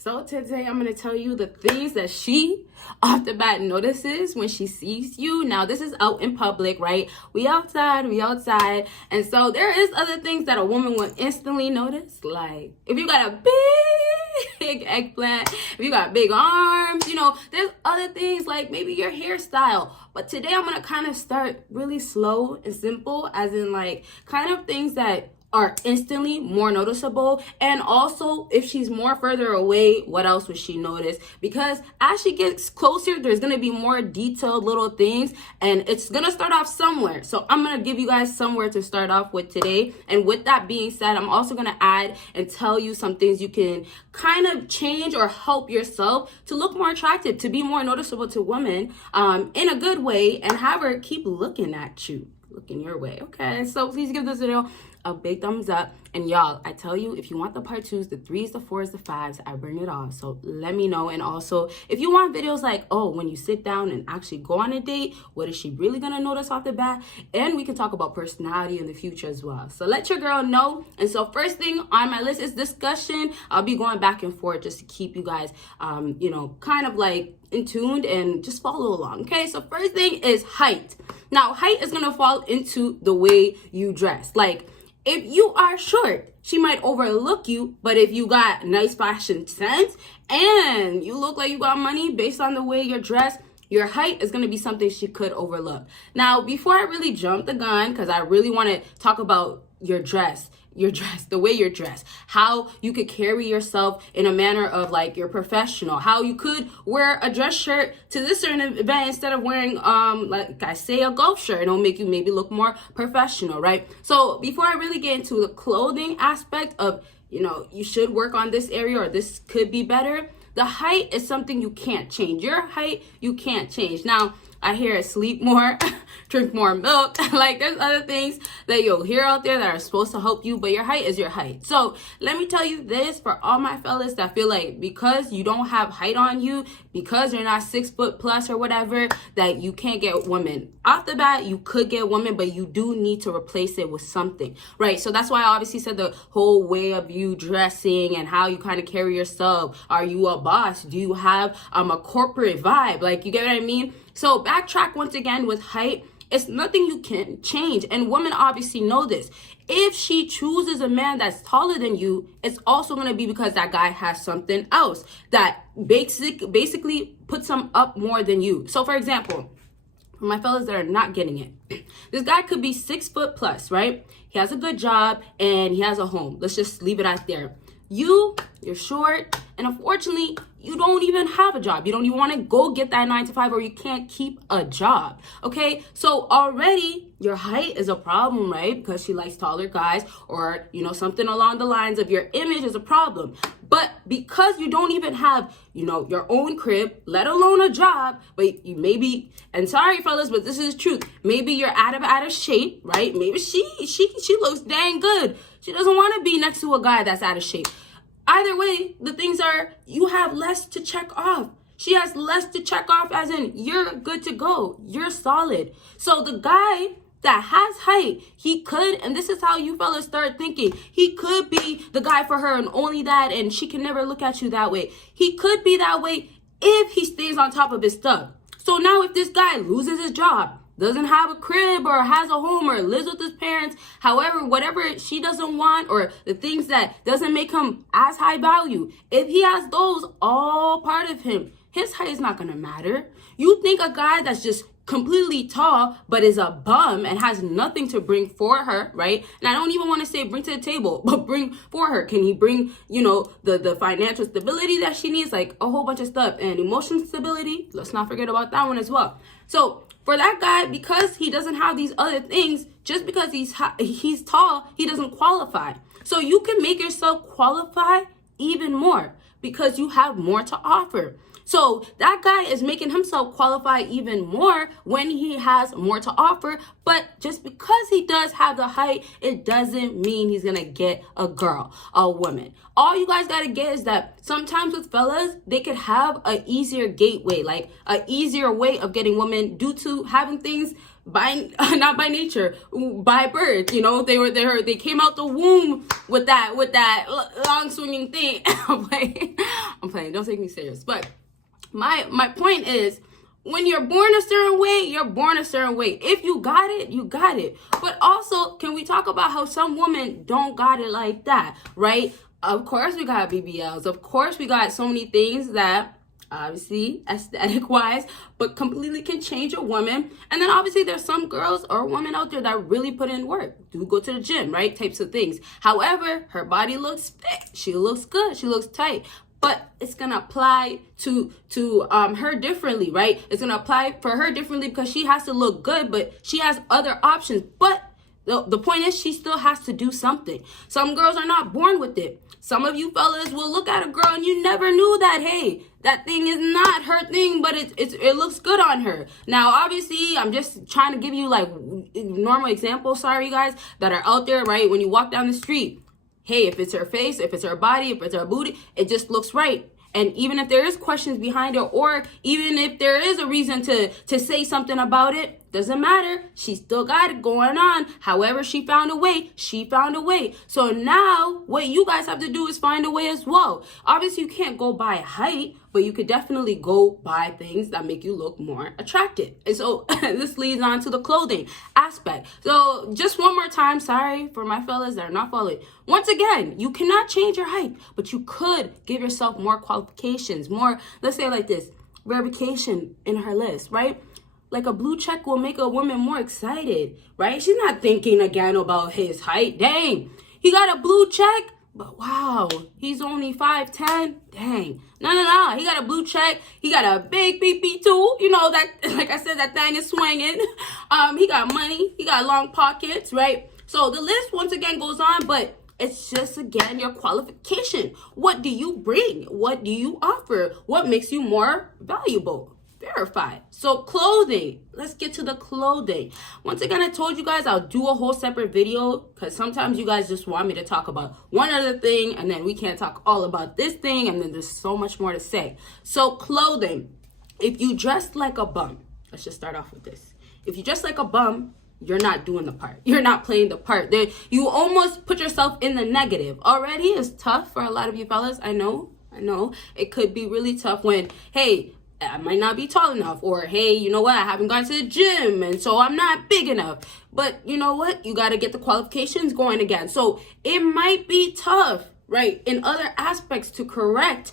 So today I'm going to tell you the things that she off the bat notices when she sees you. Now this is out in public, right? We outside. And so there is other things that a woman will instantly notice. Like if you got a big eggplant, if you got big arms, there's other things like maybe your hairstyle. But today I'm going to kind of start really slow and simple, as in like kind of things that are instantly more noticeable. And also, if she's more further away, what else would she notice? Because as she gets closer, there's gonna be more detailed little things, and it's gonna start off somewhere. So I'm gonna give you guys somewhere to start off with today. And with that being said, I'm also gonna add and tell you some things you can kind of change or help yourself to look more attractive, to be more noticeable to women in a good way, and have her keep looking at you, looking your way. Okay, so please give this video a big thumbs up. And y'all, I tell you, if you want the part 2s, the 3s, the 4s, the 5s, I bring it all. So let me know. And also, if you want videos like, oh, when you sit down and actually go on a date, what is she really gonna notice off the bat? And we can talk about personality in the future as well. So let your girl know. And so first thing on my list is discussion. I'll be going back and forth just to keep you guys kind of like in tuned and just follow along. Okay, so first thing is height. Now height is gonna fall into the way you dress. Like if you are short, she might overlook you. But if you got nice fashion sense and you look like you got money based on the way you're dressed, your height is going to be something she could overlook. Now, before I really jump the gun, because I really want to talk about your dress, the way you're dressed, how you could carry yourself in a manner of like you're professional, how you could wear a dress shirt to this certain event instead of wearing like I say a golf shirt. It'll make you maybe look more professional, right? So before I really get into the clothing aspect of you should work on this area or this could be better, the height is something you can't change. Your height you can't change. Now I hear it, sleep more, drink more milk. Like there's other things that you'll hear out there that are supposed to help you, but your height is your height. So let me tell you this for all my fellas that feel like because you don't have height on you, because you're not 6 foot plus or whatever, that you can't get women. Off the bat, you could get women, but you do need to replace it with something, right? So that's why I obviously said the whole way of you dressing and how you kind of carry yourself. Are you a boss? Do you have a corporate vibe? Like, you get what I mean? So backtrack once again with height. It's nothing you can change. And women obviously know this. If she chooses a man that's taller than you, it's also going to be because that guy has something else that basically puts him up more than you. So for example, for my fellas that are not getting it, this guy could be 6 foot plus, right? He has a good job and he has a home. Let's just leave it out there. You're short, and unfortunately, you don't even have a job. You don't even want to go get that 9 to 5, or you can't keep a job. Okay, so already your height is a problem, right? Because she likes taller guys, or something along the lines of your image is a problem. But because you don't even have your own crib, let alone a job, but you maybe, and sorry fellas, but this is the truth, maybe you're out of shape, right? Maybe she looks dang good. She doesn't want to be next to a guy that's out of shape. Either way, the things are, you have less to check off. She has less to check off, as in you're good to go. You're solid. So the guy that has height, he could, and this is how you fellas start thinking, he could be the guy for her and only that, and she can never look at you that way. He could be that way if he stays on top of his stuff. So now if this guy loses his job, doesn't have a crib or has a home or lives with his parents, however, whatever she doesn't want, or the things that doesn't make him as high value, if he has those all part of him, his height is not going to matter. You think a guy that's just completely tall but is a bum and has nothing to bring for her, right? And I don't even want to say bring to the table, but bring for her. Can he bring, the financial stability that she needs, like a whole bunch of stuff, and emotional stability? Let's not forget about that one as well. So for that guy, because he doesn't have these other things, just because he's tall, he doesn't qualify. So you can make yourself qualify even more because you have more to offer. So that guy is making himself qualify even more when he has more to offer. But just because he does have the height, it doesn't mean he's gonna get a girl, a woman. All you guys gotta get is that sometimes with fellas, they could have an easier gateway, like an easier way of getting women due to having things not by nature, by birth. They came out the womb with that long swinging thing. I'm playing. Don't take me serious. But my point is, when you're born a certain way, you're born a certain way. If you got it, you got it. But also, can we talk about how some women don't got it like that, right? Of course, we got BBLs. Of course, we got so many things that, obviously, aesthetic-wise, but completely can change a woman. And then, obviously, there's some girls or women out there that really put in work. Do go to the gym, right? Types of things. However, her body looks fit. She looks good. She looks tight. But it's going to apply to her differently, right? It's going to apply for her differently because she has to look good, but she has other options. But the point is, she still has to do something. Some girls are not born with it. Some of you fellas will look at a girl and you never knew that, hey, that thing is not her thing, but it looks good on her. Now, obviously, I'm just trying to give you like normal examples, sorry guys, that are out there, right? When you walk down the street, hey, if it's her face, if it's her body, if it's her booty, it just looks right. And even if there is questions behind it, or even if there is a reason to say something about it, doesn't matter. She still got it going on. However, she found a way. She found a way. So now what you guys have to do is find a way as well. Obviously, you can't go by height, but you could definitely go by things that make you look more attractive. And so this leads on to the clothing aspect. So just one more time, sorry for my fellas that are not following. Once again, you cannot change your height, but you could give yourself more qualifications, more, let's say like this, verification in her list, right? Like a blue check will make a woman more excited, right? She's not thinking again about his height. Dang, he got a blue check, but wow, he's only 5'10". Dang, no. He got a blue check. He got a big PP too. You know that, like I said, that thing is swinging. He got money. He got long pockets, right? So the list once again goes on, but it's just, again, your qualification. What do you bring? What do you offer? What makes you more valuable? Verified. So clothing, let's get to the clothing. Once again, I told you guys I'll do a whole separate video because sometimes you guys just want me to talk about one other thing and then we can't talk all about this thing and then there's so much more to say. So clothing, if you dress like a bum, let's just start off with this. If you dress like a bum, you're not doing the part. You're not playing the part. You almost put yourself in the negative. Already is tough for a lot of you fellas. I know. It could be really tough when, hey, I might not be tall enough, or hey, you know what, I haven't gone to the gym and so I'm not big enough. But you know what, you got to get the qualifications going again. So it might be tough, right, in other aspects to correct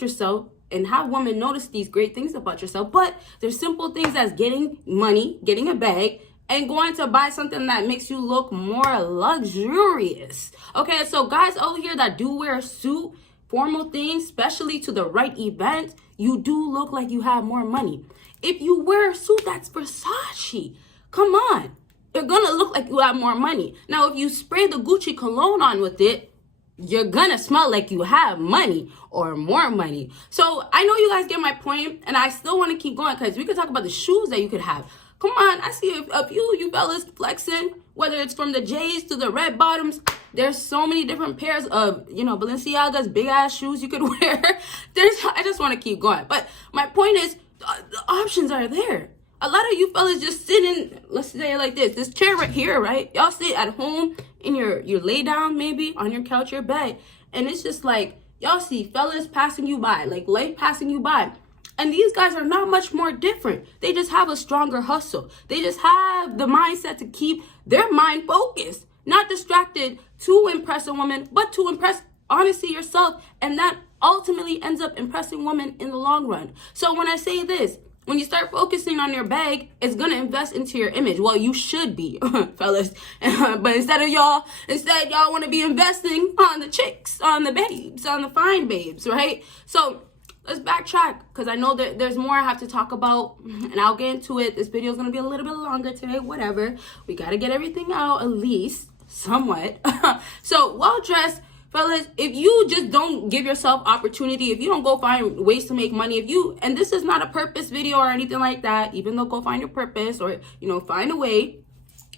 yourself and have women notice these great things about yourself. But there's simple things as getting money, getting a bag, and going to buy something that makes you look more luxurious. Okay, so guys over here that do wear a suit, formal things, especially to the right event, you do look like you have more money. If you wear a suit that's Versace, come on, you're gonna look like you have more money. Now, if you spray the Gucci cologne on with it, you're gonna smell like you have money or more money. So I know you guys get my point, and I still want to keep going because we could talk about the shoes that you could have. Come on, I see a few of you fellas flexing, whether it's from the J's to the red bottoms. There's so many different pairs of, Balenciaga's big ass shoes you could wear. I just want to keep going. But my point is, the options are there. A lot of you fellas just sit in, let's say it like this chair right here, right? Y'all sit at home in your lay down maybe on your couch, your bed. And it's just like, y'all see fellas passing you by, like life passing you by. And these guys are not much more different. They just have a stronger hustle. They just have the mindset to keep their mind focused, not distracted to impress a woman, but to impress, honestly, yourself. And that ultimately ends up impressing women in the long run. So when I say this, when you start focusing on your bag, it's going to invest into your image. Well, you should be, fellas. But instead y'all want to be investing on the chicks, on the babes, on the fine babes, right? So let's backtrack because I know that there's more I have to talk about and I'll get into it. This video is going to be a little bit longer today, whatever. We got to get everything out at least somewhat. So well-dressed, fellas, if you just don't give yourself opportunity, if you don't go find ways to make money, and this is not a purpose video or anything like that, even though go find your purpose or, find a way.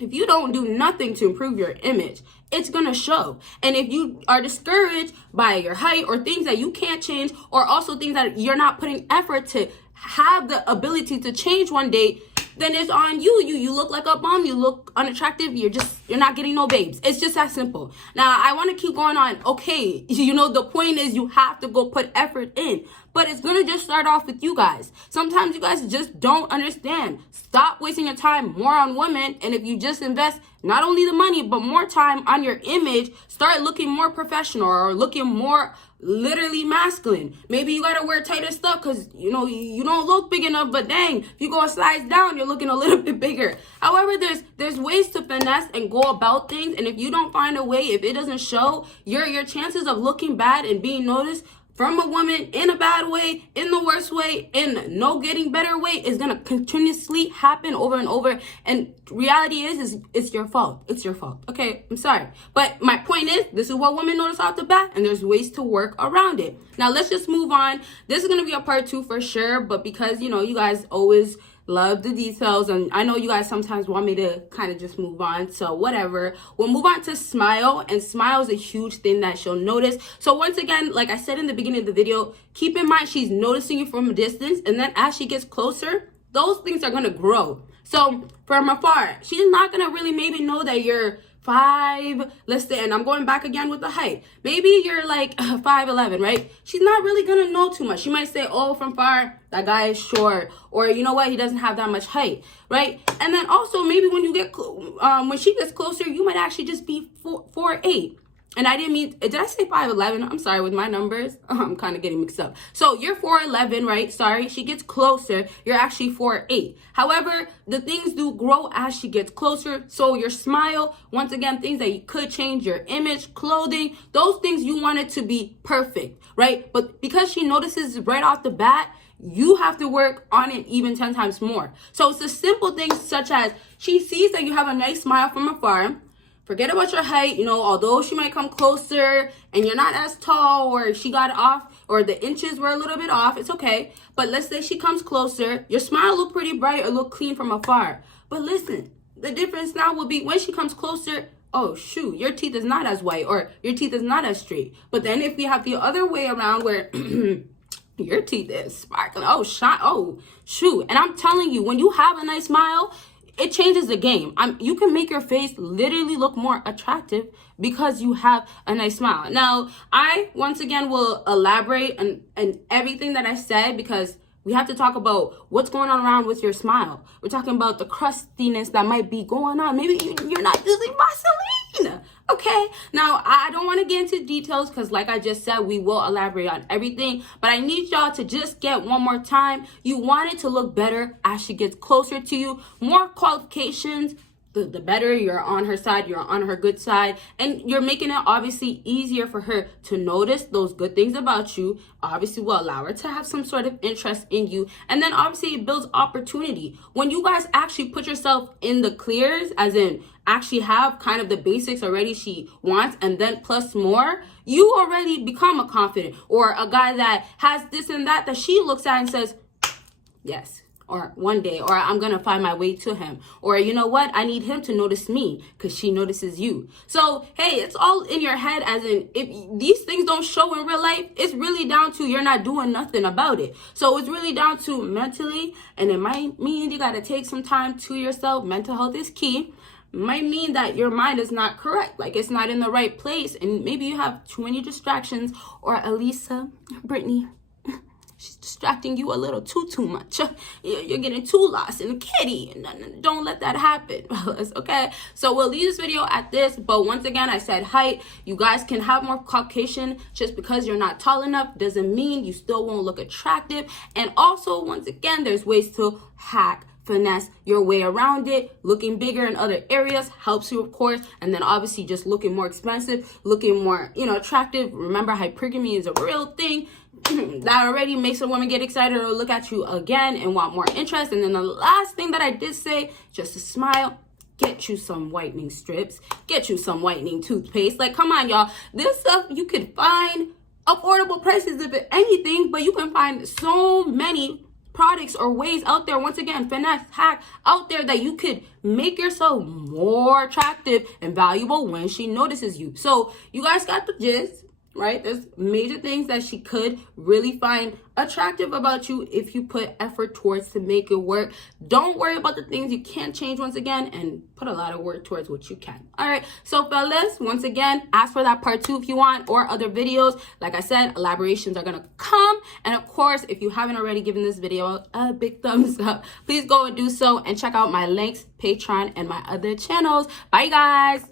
If you don't do nothing to improve your image, it's going to show. And if you are discouraged by your height or things that you can't change, or also things that you're not putting effort to have the ability to change one day, then it's on you. You look like a bum. You look unattractive. You're just you're not getting no babes. It's just that simple. Now, I want to keep going on. Okay, you know, the point is you have to go put effort in. But it's going to just start off with you guys. Sometimes you guys just don't understand. Stop wasting your time more on women. And if you just invest not only the money, but more time on your image, start looking more professional or looking more literally masculine. Maybe you got to wear tighter stuff because, you know, you don't look big enough. But dang, if you go a size down, you're looking a little bit bigger. However, there's ways to finesse and go about things. And if you don't find a way, if it doesn't show, your chances of looking bad and being noticed from a woman in a bad way, in the worst way, in no getting better way is going to continuously happen over and over. And reality is it's your fault. It's your fault. Okay, I'm sorry. But my point is, this is what women notice off the bat, and there's ways to work around it. Now, let's just move on. This is going to be a part 2 for sure, but because, you know, you guys always love the details, and I know you guys sometimes want me to kind of just move on, so whatever. We'll move on to smile, and smile is a huge thing that she'll notice. So once again, like I said in the beginning of the video, keep in mind she's noticing you from a distance, and then as she gets closer, those things are going to grow. So from afar, she's not going to really maybe know that you're 5, let's say, and I'm going back again with the height. Maybe you're like 5'11", right? She's not really gonna know too much. She might say, oh, from far, that guy is short, or you know what, he doesn't have that much height, right? And then also maybe when you get when she gets closer, you might actually just be 4'8". And I didn't mean, did I say 5'11"? I'm sorry, with my numbers, I'm kind of getting mixed up. So you're 4'11", right? Sorry, she gets closer. You're actually 4'8". However, the things do grow as she gets closer. So your smile, once again, things that you could change, your image, clothing, those things you want it to be perfect, right? But because she notices right off the bat, you have to work on it even 10 times more. So it's the simple things such as she sees that you have a nice smile from afar. Forget about your height, you know, although she might come closer and you're not as tall, or she got off, or the inches were a little bit off, it's okay. But let's say she comes closer, your smile look pretty bright or look clean from afar. But listen, the difference now will be when she comes closer, oh shoot, your teeth is not as white or your teeth is not as straight. But then if we have the other way around where your teeth is sparkling, oh shoot. And I'm telling you, when you have a nice smile, it changes the game. You can make your face literally look more attractive because you have a nice smile. Now, I, once again, will elaborate on everything that I said because we have to talk about what's going on around with your smile. We're talking about the crustiness that might be going on. Maybe you're not using Vaseline. Okay, now I don't want to get into details because like I just said, we will elaborate on everything, but I need y'all to just get one more time. You want it to look better as she gets closer to you. More qualifications, the better. You're on her side, you're on her good side, and you're making it obviously easier for her to notice those good things about you. Obviously will allow her to have some sort of interest in you, and then obviously it builds opportunity. When you guys actually put yourself in the clears, as in actually have kind of the basics already she wants and then plus more, you already become a confident, or a guy that has this and that she looks at and says, yes, or one day, or I'm gonna find my way to him, or you know what, I need him to notice me because she notices you. So hey, it's all in your head, as in if these things don't show in real life, it's really down to you're not doing nothing about it. So it's really down to mentally, and it might mean you gotta take some time to yourself. Mental health is key. Might mean that your mind is not correct, like it's not in the right place, and maybe you have too many distractions, or Elisa, Brittany, she's distracting you a little too much. You're getting too lost in the kitty. Don't let that happen. Okay, so we'll leave this video at this, but once again, I said height. You guys can have more Caucasian. Just because you're not tall enough doesn't mean you still won't look attractive. And also, once again, there's ways to finesse your way around it. Looking bigger in other areas helps you, of course, and then obviously just looking more expensive, looking more, attractive. Remember, hypergamy is a real thing. That already makes a woman get excited or look at you again and want more interest. And then the last thing that I did say, just a smile. Get you some whitening strips, get you some whitening toothpaste. Like, come on, y'all, this stuff you can find affordable prices if anything, but you can find so many products or ways out there, once again, finesse, hack out there, that you could make yourself more attractive and valuable when she notices you. So you guys got the gist. right? There's major things that she could really find attractive about you if you put effort towards to make it work. Don't worry about the things you can't change once again, and put a lot of work towards what you can. All right, so fellas, once again, ask for that part 2 if you want, or other videos. Like I said, elaborations are gonna come. And of course, if you haven't already given this video a big thumbs up, please go and do so, and check out my links, Patreon, and my other channels. Bye guys.